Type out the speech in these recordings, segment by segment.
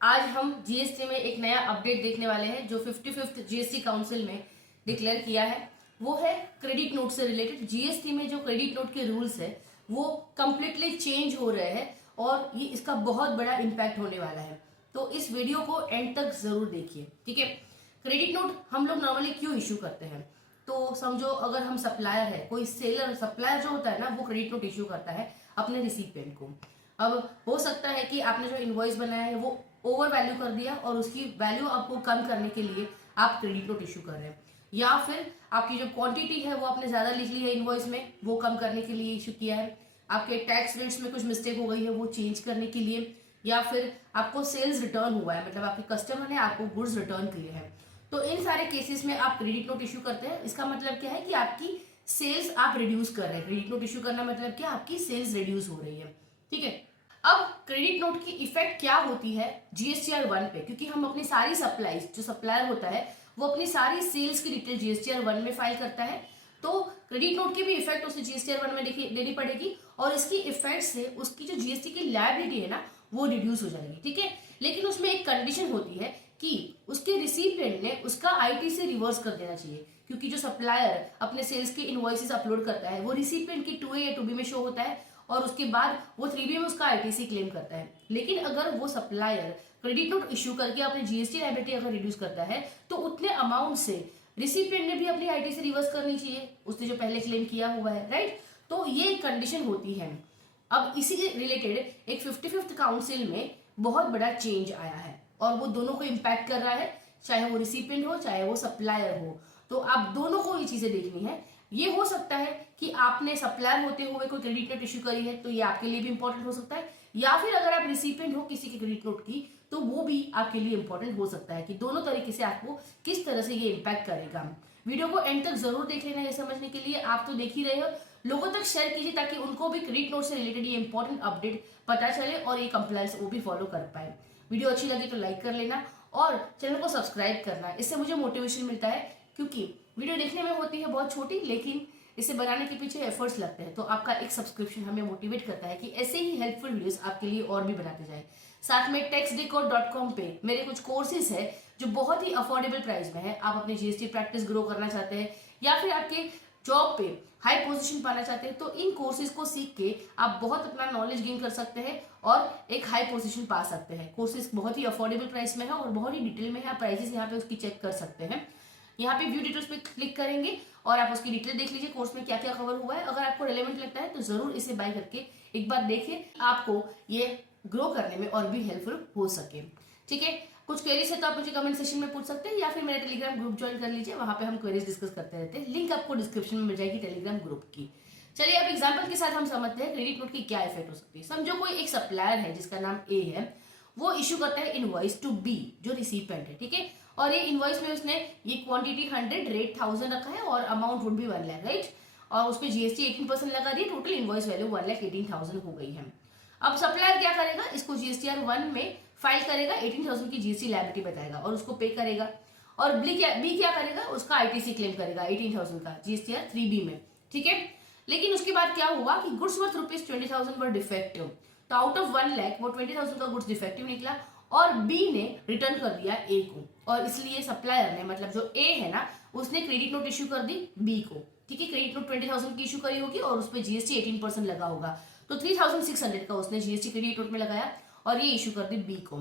आज हम जीएसटी में एक नया अपडेट देखने वाले हैं जो 55th जीएसटी काउंसिल में डिक्लेयर किया है। वो है क्रेडिट नोट से रिलेटेड। जीएसटी में जो क्रेडिट नोट के रूल्स है वो कंप्लीटली चेंज हो रहे हैं और ये इसका बहुत बड़ा इम्पैक्ट होने वाला है। तो इस वीडियो को एंड तक जरूर देखिए, ठीक है। क्रेडिट नोट हम लोग नॉर्मली क्यों इशू करते हैं? तो समझो अगर हम सप्लायर है, कोई सेलर सप्लायर जो होता है ना, वो क्रेडिट नोट इशू करता है अपने रिसिपिएंट को। अब हो सकता है कि आपने जो इनवॉइस बनाया है वो ओवर वैल्यू कर दिया और उसकी वैल्यू आपको कम करने के लिए आप क्रेडिट नोट इशू कर रहे हैं, या फिर आपकी जो क्वांटिटी है वो आपने ज्यादा लिख ली है इनवॉइस में, वो कम करने के लिए इशू किया है। आपके टैक्स रेट्स में कुछ मिस्टेक हो गई है, वो चेंज करने के लिए, या फिर आपको सेल्स रिटर्न हुआ है, मतलब आपके कस्टमर ने आपको गुड्स रिटर्न किए हैं। तो इन सारे केसेस में आप क्रेडिट नोट इशू करते हैं। इसका मतलब क्या है कि आपकी सेल्स आप रिड्यूस कर रहे हैं। क्रेडिट नोट इशू करना मतलब क्या, आपकी सेल्स रिड्यूस हो रही है, ठीक है। अब क्रेडिट नोट की इफेक्ट क्या होती है जीएसटीआर 1 पे, क्योंकि हम अपनी सारी सप्लाईज, जो सप्लायर होता है वो अपनी सारी सेल्स की डिटेल जीएसटीआर 1 में फाइल करता है। तो क्रेडिट नोट की भी इफेक्ट उसे जीएसटीआर 1 में देनी पड़ेगी और इसकी इफेक्ट से उसकी जो जीएसटी की लायबिलिटी है ना वो रिड्यूस हो जाएगी, ठीक है। लेकिन उसमें एक कंडीशन होती है कि उसके रिसिपिएंट ने उसका आईटी से रिवर्स कर देना चाहिए, क्योंकि जो सप्लायर अपने सेल्स के इनवॉइसेस अपलोड करता है वो रिसिपिएंट की 2A या 2B में शो होता है और उसके बाद वो 3B में उसका आईटीसी क्लेम करता है। लेकिन अगर वो सप्लायर क्रेडिट नोट इश्यू करके अपनी जीएसटी लायबिलिटी अगर रिड्यूस करता है तो उतने अमाउंट से रिसिपिएंट ने भी अपनी आईटीसी रिवर्स करनी चाहिए, उसने जो पहले क्लेम किया हुआ है, राइट। तो ये एक कंडीशन होती है। अब इसी के रिलेटेड एक 55th काउंसिल में बहुत बड़ा चेंज आया है और वो दोनों को इम्पैक्ट कर रहा है, चाहे वो रिसिपिएंट हो चाहे वो सप्लायर हो। तो आप दोनों को ये चीजें देखनी है। ये हो सकता है कि आपने सप्लायर होते हुए कोई क्रेडिट नोट इश्यू करी है तो ये आपके लिए भी इंपॉर्टेंट हो सकता है, या फिर अगर आप रिसिपिएंट हो किसी के क्रेडिट नोट की तो वो भी आपके लिए इंपॉर्टेंट हो सकता है कि दोनों तरीके से आपको किस तरह से ये इम्पैक्ट करेगा। वीडियो को एंड तक जरूर देख लेना ये समझने के लिए। आप तो देख ही रहे हो, लोगों तक शेयर कीजिए ताकि उनको भी क्रेडिट नोट से रिलेटेड ये इंपॉर्टेंट अपडेट पता चले और ये कंप्लायंस वो भी फॉलो कर पाए। वीडियो अच्छी लगी तो लाइक कर लेना और चैनल को सब्सक्राइब करना, इससे मुझे मोटिवेशन मिलता है, क्योंकि वीडियो देखने में होती है बहुत छोटी लेकिन इसे बनाने के पीछे एफर्ट्स लगते हैं। तो आपका एक सब्सक्रिप्शन हमें मोटिवेट करता है कि ऐसे ही हेल्पफुल वीडियोस आपके लिए और भी बनाते जाए। साथ में taxdecode.com पे मेरे कुछ कोर्सेज है जो बहुत ही अफोर्डेबल प्राइस में है। आप अपनी जीएसटी प्रैक्टिस ग्रो करना चाहते हैं या फिर आपके जॉब पे हाई पोजीशन पाना चाहते हैं तो इन कोर्सेज को सीख के आप बहुत अपना नॉलेज गेन कर सकते हैं और एक हाई पोजीशन पा सकते हैं। कोर्सेज बहुत ही अफोर्डेबल प्राइस में है और बहुत ही डिटेल में है। आप प्राइसेस यहाँ पे उसकी चेक कर सकते हैं। यहाँ पे व्यू डिटेल्स पे क्लिक करेंगे और आप उसकी डिटेल देख लीजिए, कोर्स में क्या क्या कवर हुआ है। अगर आपको रिलेवेंट लगता है तो जरूर इसे बाय करके एक बार देखिए, आपको ये ग्रो करने में और भी हेल्पफुल हो सके, ठीक है। कुछ क्वेरीज है तो आप मुझे कमेंट सेक्शन में पूछ सकते हैं या फिर मेरा टेलीग्राम ग्रुप ज्वाइन कर लीजिए, वहां पे हम क्वेरीज डिस्कस करते रहते हैं। लिंक आपको डिस्क्रिप्शन में मिल जाएगी टेलीग्राम ग्रुप की। चलिए अब एग्जाम्पल के साथ हम समझते हैं क्रेडिट नोट की क्या इफेक्ट हो सकती है। समझो कोई एक सप्लायर है जिसका नाम ए है, वो इश्यू करता है इनवॉइस टू बी जो रिसिपिएंट है, ठीक है। और ये इनवॉइस में उसने ये क्वांटिटी 100, रेट 1000 रखा है और अमाउंट वुड भी 1 लाख, राइट। और उस पर जीएसटी 18% लगा दी, टोटल इनवॉइस वैल्यू 1,18,000 हो गई है। अब सप्लायर क्या करेगा, इसको जीएसटीआर 1 में फाइल करेगा, 18,000 की जीएसटी लायबिलिटी बताएगा और उसको पे करेगा। और बी क्या करेगा, उसका आईटीसी क्लेम करेगा 18,000 का जीएसटीआर 3B में, ठीक है। लेकिन उसके बाद क्या हुआ कि गुड्स वर्थ ₹20,000 वर डिफेक्टिव, तो आउट ऑफ 1 लाख वो 20,000 का गुड्स डिफेक्टिव निकला और बी ने रिटर्न कर दिया ए को, और इसलिए सप्लायर ने, मतलब जो ए है ना, उसने क्रेडिट नोट इश्यू कर दी बी को, ठीक है। क्रेडिट नोट 20,000 की इश्यू करी होगी और उस पर जीएसटी 18% लगा होगा, तो 3,600 का उसने जीएसटी क्रेडिट नोट में लगाया और ये इश्यू कर दी बी को।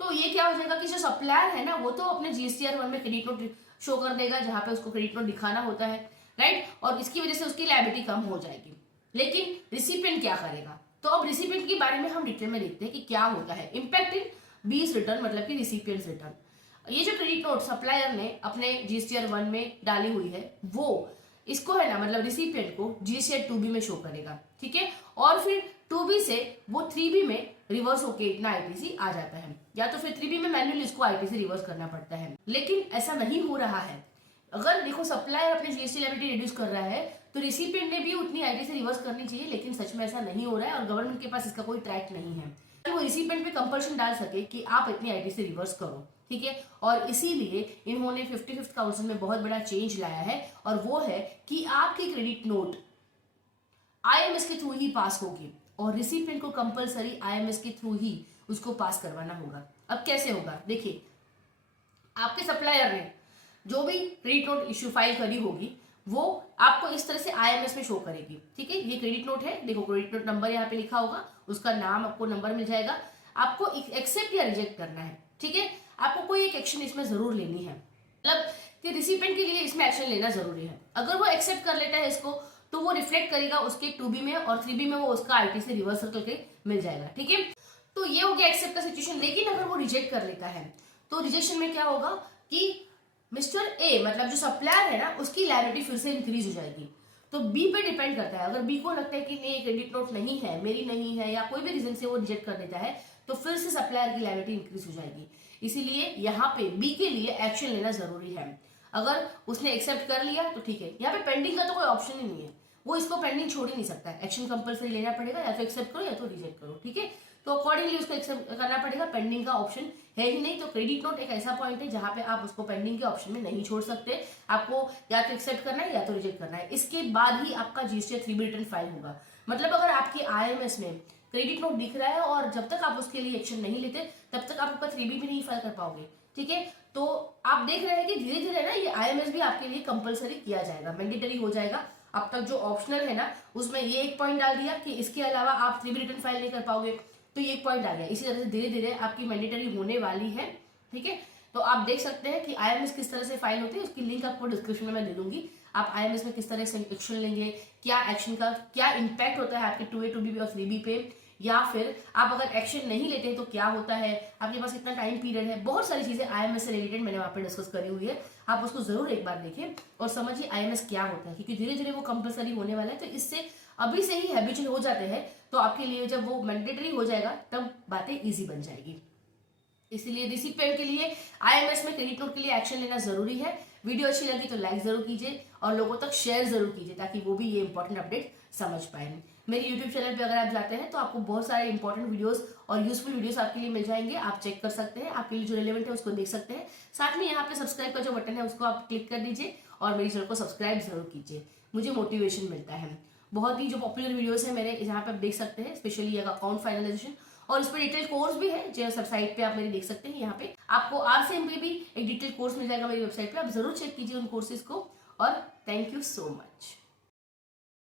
तो ये क्या हो जाएगा कि जो सप्लायर है ना वो तो अपने जीएसटीआर 1 में क्रेडिट नोट शो कर देगा जहां पे उसको क्रेडिट नोट दिखाना होता है, राइट, और इसकी वजह से उसकी लायबिलिटी कम हो जाएगी। लेकिन रिसिपिएंट क्या करेगा, तो अब रिसिपिएंट के बारे में हम डिटेल में देखते हैं कि क्या होता है इम्पैक्ट इन बीस रिटर्न, मतलब कि रिसिपिएंट्स रिटर्न। ये जो क्रेडिट नोट सप्लायर ने अपने जीएसटीआर 1 में डाली हुई है वो इसको है ना, मतलब रिसिपिएंट को जीएसटीआर 2B में शो करेगा, ठीक है। और फिर 2B से वो 3B में रिवर्स होके इतना आईटीसी आ जाता है, या तो फिर 3B में मैन्युअली इसको आईटीसी रिवर्स करना पड़ता है। लेकिन ऐसा नहीं हो रहा है। अगर देखो सप्लायर अपनी जीएसटी लायबिलिटी रिड्यूस कर रहा है तो रिसिपिएंट ने भी उतनी आईटीसी रिवर्स करनी चाहिए, लेकिन सच में ऐसा नहीं हो रहा है और गवर्नमेंट के पास इसका कोई ट्रैक नहीं है कि वो रिसिपिएंट पे कंपल्शन डाल सके कि आप इतनी आईटीसी रिवर्स करो, ठीक है। और इसीलिए इन्होंने 55th काउंसिल में बहुत बड़ा चेंज लाया है और वो है कि आपकी क्रेडिट नोट आईएमएस के थ्रू ही पास होगी और रिसिपिएंट को कंपलसरी आईएमएस के थ्रू ही उसको पास करवाना होगा। अब कैसे होगा, देखिए आपके सप्लायर ने जो भी क्रेडिट नोट इश्यू फाइल करी होगी वो आपको इस तरह से आईएमएस में शो करेगी। ठीक है, ये क्रेडिट नोट है, देखो क्रेडिट नोट नंबर यहाँ पे लिखा होगा, उसका नाम आपको नंबर मिल जाएगा। आपको एक्सेप्ट या रिजेक्ट करना है। ठीक है, आपको कोई एक एक्शन इसमें जरूर लेनी है, मतलब कि रिसिपेंट के लिए इसमें एक्शन लेना जरूरी है। अगर वो एक्सेप्ट कर लेता है इसको तो वो रिफ्लेक्ट करेगा उसके 2B में, और 3B में वो उसका आईटी से रिवर्सल करके मिल जाएगा। ठीक है, तो ये हो गया एक्सेप्ट का सिचुएशन। लेकिन अगर वो रिजेक्ट कर लेता है तो रिजेक्शन में क्या होगा कि मिस्टर ए मतलब जो सप्लायर है ना उसकी लायबिलिटी फिर से इंक्रीज हो जाएगी। तो बी पे डिपेंड करता है, अगर बी को लगता है कि नहीं क्रेडिट नोट नहीं है, मेरी नहीं है, या कोई भी रीजन से वो रिजेक्ट कर देता है तो फिर से सप्लायर की लायबिलिटी इंक्रीज हो जाएगी। इसीलिए यहाँ पे बी के लिए एक्शन लेना जरूरी है। अगर उसने एक्सेप्ट कर लिया तो ठीक है, यहाँ पे पेंडिंग का तो कोई ऑप्शन ही नहीं है, वो इसको पेंडिंग छोड़ ही नहीं सकता है। एक्शन कंपलसरी लेना पड़ेगा, या तो एक्सेप्ट करो या तो रिजेक्ट करो। ठीक है, तो अकॉर्डिंगली उसको एक्सेप्ट करना पड़ेगा, पेंडिंग का ऑप्शन है ही नहीं। तो क्रेडिट नोट एक ऐसा पॉइंट है जहां पे आप उसको पेंडिंग के ऑप्शन में नहीं छोड़ सकते, आपको या तो एक्सेप्ट करना है या तो रिजेक्ट करना है। इसके बाद ही आपका जीएसटी 3B रिटर्न फाइल होगा। मतलब अगर आपकी आईएमएस में क्रेडिट नोट दिख रहा है और जब तक आप उसके लिए एक्शन नहीं लेते तब तक आप आपका 3B भी नहीं फाइल कर पाओगे। ठीक है, तो आप देख रहे हैं कि धीरे धीरे ना ये आईएमएस भी आपके लिए कंपलसरी किया जाएगा, मैंडेटरी हो जाएगा। अब तक जो ऑप्शनल है ना उसमें ये एक पॉइंट डाल दिया कि इसके अलावा आप 3B रिटर्न फाइल नहीं कर पाओगे, तो ये एक पॉइंट आ गया। इसी तरह से धीरे धीरे आपकी मैंडेटरी होने वाली है। ठीक है, तो आप देख सकते हैं कि आईएमएस किस तरह से फाइल होती है, उसकी लिंक आपको डिस्क्रिप्शन में मैं दे दूंगी। आप आईएमएस में किस तरह से एक्शन लेंगे, क्या एक्शन का क्या इम्पैक्ट होता है आपके 2A 2B और 3B पे, या फिर आप अगर एक्शन नहीं लेते तो क्या होता है, आपके पास कितना टाइम पीरियड है, बहुत सारी चीजें आईएमएस से रिलेटेड मैंने वहां पे डिस्कस करी हुई है। आप उसको जरूर एक बार देखें और समझिए आईएमएस क्या होता है, क्योंकि धीरे धीरे वो कंपलसरी होने वाला है। तो इससे अभी से ही हैबिचुअल हो जाते हैं तो आपके लिए जब वो मैंडेटरी हो जाएगा तब बातें ईजी बन जाएगी। इसीलिए रिसिपेंट के लिए आईएमएस में क्रेडिट नोट के लिए एक्शन लेना जरूरी है। वीडियो अच्छी लगी तो लाइक जरूर कीजिए और लोगों तक शेयर जरूर कीजिए ताकि वो भी ये इंपॉर्टेंट अपडेट समझ पाए। मेरे यूट्यूब चैनल पे अगर आप जाते हैं तो आपको बहुत सारे इंपॉर्टेंट वीडियोस और यूजफुल वीडियोस आपके लिए मिल जाएंगे, आप चेक कर सकते हैं, आपके लिए जो रिलेवेंट है उसको देख सकते हैं। साथ में यहाँ पे सब्सक्राइब का जो बटन है उसको आप क्लिक कर दीजिए और मेरी चैनल को सब्सक्राइब जरूर कीजिए, मुझे मोटिवेशन मिलता है। बहुत ही जो पॉपुलर वीडियोस है मेरे यहाँ पे आप देख सकते हैं, स्पेशली अकाउंट फाइनलाइजेशन, और इस पर डिटेल कोर्स भी है जो वेबसाइट पे आप मेरी देख सकते हैं। यहाँ पे आपको RCM पे भी एक डिटेल कोर्स मिल जाएगा मेरी वेबसाइट पे, आप जरूर चेक कीजिए उन कोर्सेज को। और थैंक यू सो मच।